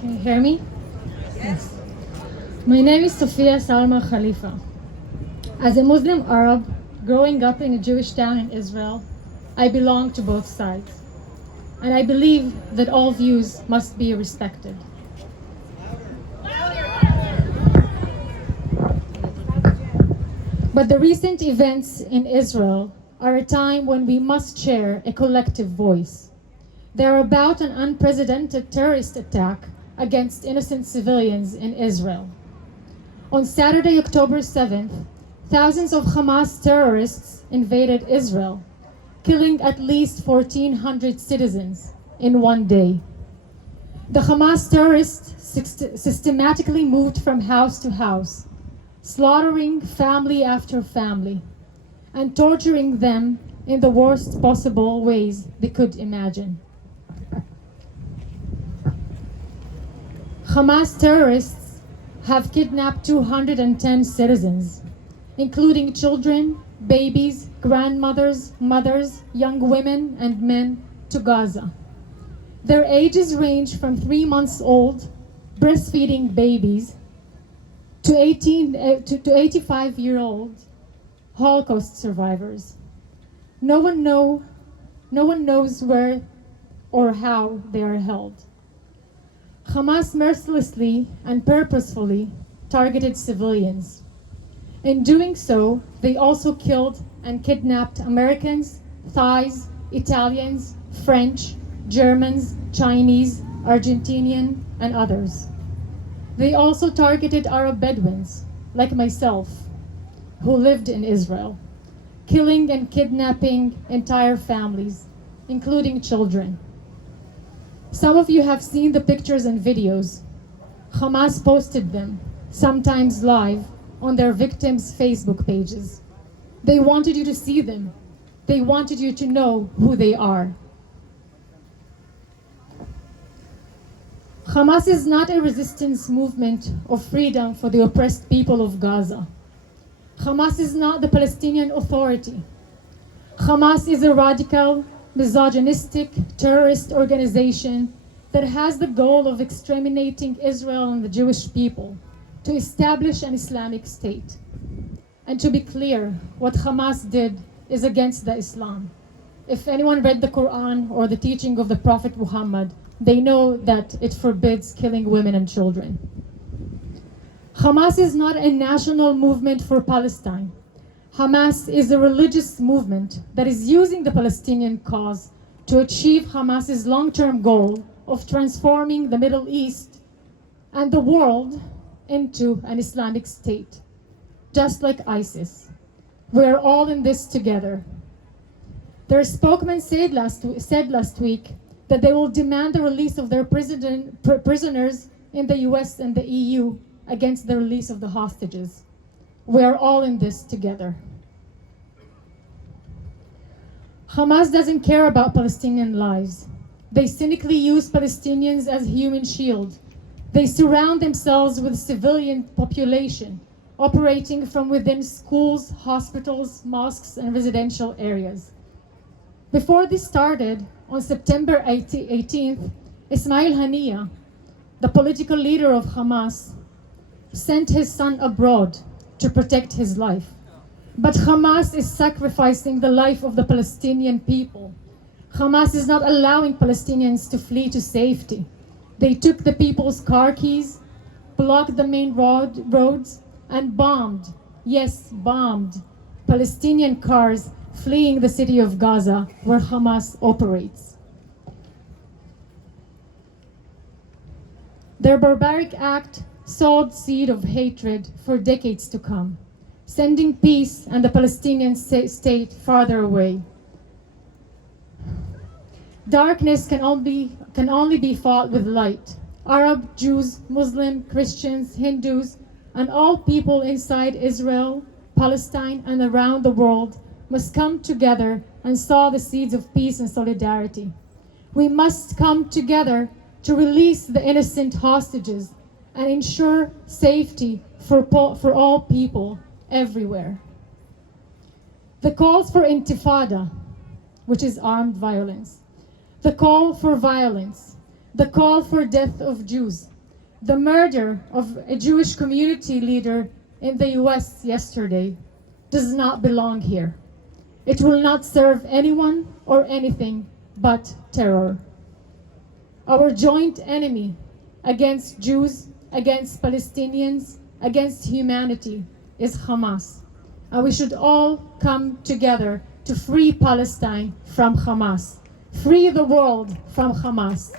Can you hear me? Yes. My name is Sophia Salma Khalifa. As a Muslim Arab growing up in a Jewish town in Israel, I belong to both sides. And I believe that all views must be respected. But the recent events in Israel are a time when we must share a collective voice. They are about an unprecedented terrorist attack against innocent civilians in Israel. On Saturday, October 7th, thousands of Hamas terrorists invaded Israel, killing at least 1,400 citizens in one day. The Hamas terrorists systematically moved from house to house, slaughtering family after family, and torturing them in the worst possible ways they could imagine. Hamas terrorists have kidnapped 210 citizens, including children, babies, grandmothers, mothers, young women, and men, to Gaza. Their ages range from 3 months old, breastfeeding babies, to 85-year-old Holocaust survivors. No one knows where or how they are held. Hamas mercilessly and purposefully targeted civilians. In doing so, they also killed and kidnapped Americans, Thais, Italians, French, Germans, Chinese, Argentinian, and others. They also targeted Arab Bedouins, like myself, who lived in Israel, killing and kidnapping entire families, including children. Some of you have seen the pictures and videos. Hamas posted them, sometimes live, on their victims' Facebook pages. They wanted you to see them. They wanted you to know who they are. Hamas is not a resistance movement of freedom for the oppressed people of Gaza. Hamas is not the Palestinian Authority. Hamas is a radical, misogynistic terrorist organization that has the goal of exterminating Israel and the Jewish people to establish an Islamic state. And to be clear, what Hamas did is against the Islam. If anyone read the Quran or the teaching of the Prophet Muhammad, they know that it forbids killing women and children. Hamas is not a national movement for Palestine. Hamas is a religious movement that is using the Palestinian cause to achieve Hamas's long-term goal of transforming the Middle East and the world into an Islamic state, just like ISIS. We're all in this together. Their spokesman said last week that they will demand the release of their prisoners in the US and the EU against the release of the hostages. We are all in this together. Hamas doesn't care about Palestinian lives. They cynically use Palestinians as human shield. They surround themselves with civilian population, operating from within schools, hospitals, mosques, and residential areas. Before this started, on September 18th, Ismail Haniyeh, the political leader of Hamas, sent his son abroad to protect his life. But Hamas is sacrificing the life of the Palestinian people. Hamas is not allowing Palestinians to flee to safety. They took the people's car keys, blocked the main roads, and bombed, yes, bombed, Palestinian cars fleeing the city of Gaza, where Hamas operates. Their barbaric act sowed seed of hatred for decades to come, sending peace and the Palestinian state farther away. Darkness can only be fought with light. Arab, Jews, Muslim, Christians, Hindus, and all people inside Israel, Palestine, and around the world must come together and sow the seeds of peace and solidarity. We must come together to release the innocent hostages and ensure safety for all people everywhere. The calls for intifada, which is armed violence, the call for violence, the call for death of Jews, The murder of a Jewish community leader in the US yesterday does not belong here. It will not serve anyone or anything but terror. Our joint enemy against Jews, against Palestinians, against humanity is Hamas. And we should all come together to free Palestine from Hamas, free the world from Hamas.